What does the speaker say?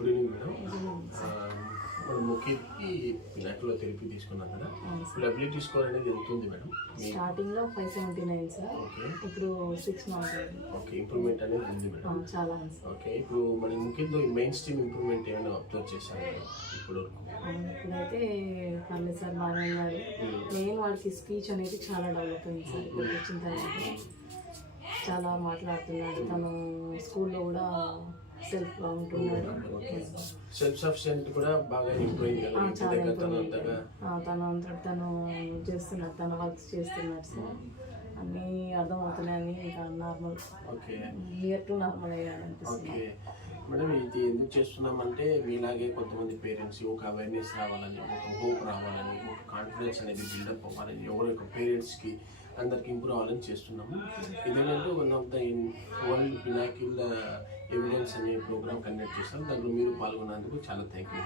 Good evening madam. మనం ముఖ్యకి పినాకిలో therapy తీసుకున్నాం కదా, ఇప్పుడు అబిలిటీ స్కోర్ అనేది ఎంత ఉంది మేడం? స్టార్టింగ్లో 579 సార్. ఓకే, ఇప్పుడు 6 మార్క్స్. ఓకే, ఇంప్రూవ్మెంట్ అనేది ఉంది మేడం. చాలా. ఓకే, ఇప్పుడు మన ముఖ్యంలో మెయిన్ స్ట్రీమ్ ఇంప్రూవ్మెంట్ ఏమైనా అబ్జర్వ్ చేశారు ఇప్పుడు? ఇప్పుడైతే పర్లేదు సార్, బాగానే ఉన్నారు. మెయిన్ వాడికి స్పీచ్ అనేది చాలా డెవలప్ అయింది సార్. ఇప్పుడు వచ్చిన తర్వాత చాలా మాట్లాడుతున్నాడు. తను స్కూల్లో కూడా సెల్ఫ్గా ఉంటున్నాడు. సెల్ఫ్ సఫిషియెంట్ కూడా బాగా ఇంప్రూవ్ అయింది కదా. తను అంతటి తను చేస్తున్నాడు, తన వర్క్స్ చేస్తున్నాడు సార్. అన్నీ అర్థమవుతున్నాయని ఇంకా normal. Okay, near to normal అయ్యాలనిపిస్తుంది. ఓకే మేడం, ఇది ఎందుకు చేస్తున్నామంటే మీలాగే కొంతమంది పేరెంట్స్ ఒక అవేర్నెస్ రావాలని, ఒక హోప్ రావాలని, ఒక కాన్ఫిడెన్స్ అనేది బిల్డప్ అవ్వాలని, ఎవరి యొక్క పేరెంట్స్కి అందరికి ఇంప్రూవ్ అవ్వాలని చేస్తున్నాము. ఇదేంటంటే one of the world Pinnacle evidence అనే ప్రోగ్రామ్ కండక్ట్ చేస్తాం. దాంట్లో మీరు పాల్గొన్నందుకు చాలా థ్యాంక్ యూ.